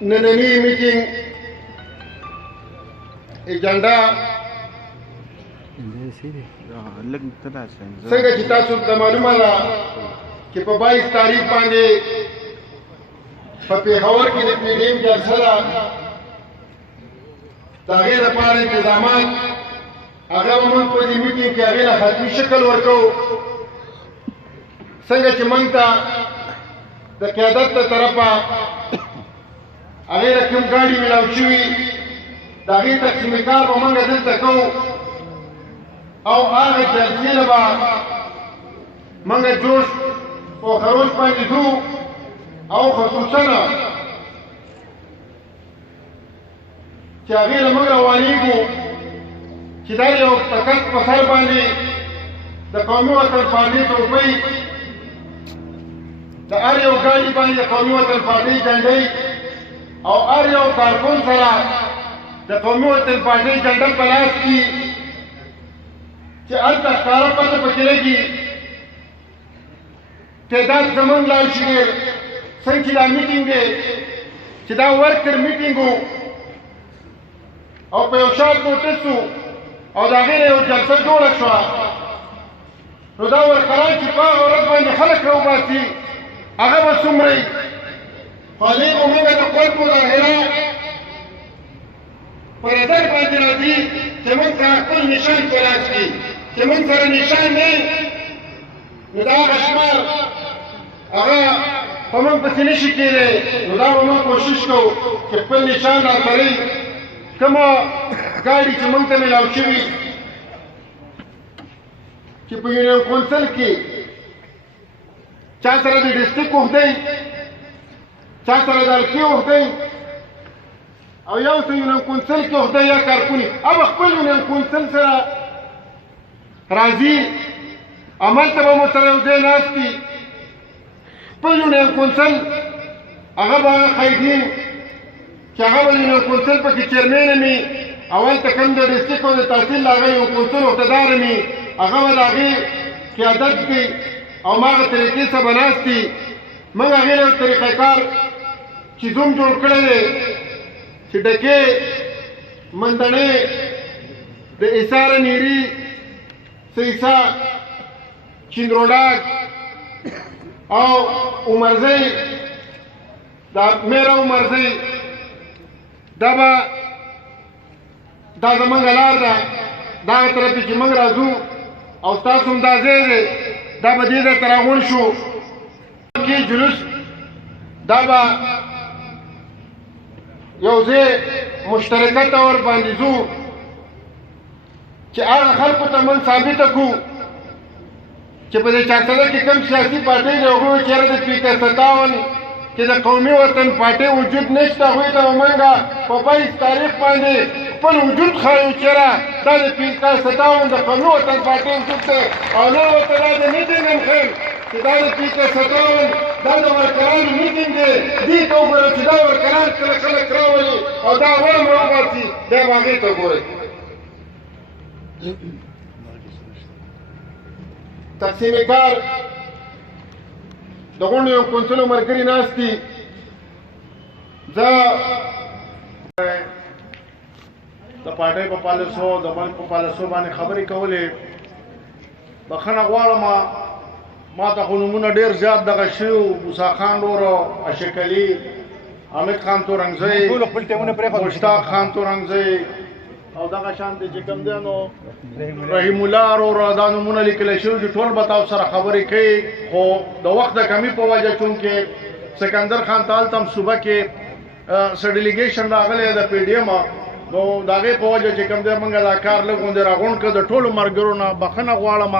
نننی میټینګ ایجنډا څنګه چې تاسو ته معلومه ده چې په 22 تاریخ باندې په پېښور کې د PDM جلسه ده. د هغې لپاره انتظامات هغه به موږ په دې میټینګ کې هغې له حتمي شکل ورکوو. څنګه چې موږ ته د قیادت له طرفه هغې له کوم ګاډي میلاو شوي د هغې تقسیم کار به موږ دلته کوو او هغه جلسې نه به موږ جوش په خروش باندې ځو او خصوصا چې هغې له موږ روانېږو چې دا یو تکت په سر باندې د قومي وطن پارټۍ ټوپۍ د هر یو ګاډي باندې د قومي وطن پارټۍ جنډۍ او هر یو کارکون سره د قومي وطن پارټۍ جنډه په لاس کې چې هلته ښکاره پته پکې لګي تعداد زموږ لاړ شمېر څنګه چې دا میټینګ دی چې دا ورکر میټینګ و او په یو شارټ نوټس و او د هغې نه یو جلسه جوړه شوه نو دا ورکران چې په هغه ورځ باندې خلک راوباسي هغه به څومره وي خو هغې به موږ د خلکو ظاهره په نظر باندې راځي چې موږ سره خپل نشان په لاس کړي چې موږ سره نشان دی نو دا هغه شمار هغه په موږ پسې نه شي کېدی نو دا به موږ کوشش کوو چې خپل نشان را سره وي کومه ګاډي چې موږ ته میلاو شوي چې په یونین کونسل کې چا سره د ډسټرکټ عهدې چا سره د القي عهدې او یو څه یونین کونسل کې عهده یا کارکوني هغه خپل یونین کونسل سره راځي هملته به مو سره یو ځای ناست دي خپل یونین کونسل هغه به هغه قیدین چې هغه به یونین کونسل پکې چیرمین مي او هلته کوم د ډسټرکټ او د تحصیل د هغه یو کونسل عهدهدار مي هغه به د هغې قیادت کوي او هماغه طریقې سره به ناست دي. موږ هغې له طریقه کار چې زوم جوړ کړی دی چې ډکې مندڼې د ایساره نیري سیسا چندروډاګ او عمرزی دا میره عمرزی دا به دا زموږ لار ده دغه طرف ته چې موږ راځو او ستاسو هم دا ځای دی دا به دې ځای ته راغونډ شو کې جلوس دا به یو ځای مشترکه طور باندې ځو چې هغه خلکو ته موږ ثابته کړو چې په دې چارسده کې کوم سیاسي پارټۍ دی هغوی وایي چېرې د سپیکر 57 چې د قومي وطن پارټۍ وجود نشته هغوی ته به موږ په 22 تاریخ باندې خپل وجود ښایو چېرې دا د سپیکر 57 د قومي وطن پارټۍ وجود دی او نه ورته دا د میټینګ خیم چې دا د سپیکر 57 دا د ورکرانو میټینګ دی دې ته وګورئ چې دا ورکران کله خلک راولي او دا ورم راوباسي بیا به هغې ته ګورئ. تقسیم کار د غونډو یو کونسلو ملګري ناست دي. زه د پارټۍ په پالیسو د ملک په پالیسو باندې خبرې کولې بخښنه غواړم ما ته خو نومونه ډېر زیات دغه شوي موسی خان ورو عاشق علي حامد خان تورنګزی مشتاق خان تورنګزی او دغه شان د چې کوم دی نو رحیم الله ورو دا نومونه لیکلی شوي دي ټول به تاسو سره خبرې کوي خو د وخت د کمي په وجه چونکې سکندر خان ته هلته هم صوبه کې څه ډیلیګیشن راغلی د PDM نو د هغې په وجه چې کوم دی موږ دا کار لږ غوندې راغونډ کړ د ټولو ملګرو نه بخښنه غواړم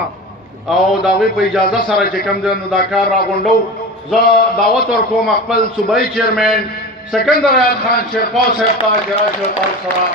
او د هغوی په اجازه سره چې کوم دی نو دا کار راغونډو. زه دعوت ورکوم خپل صوبایي چیرمین سکندر ایاز خان شیرپا صاحب ته چې راشي او تاسو سره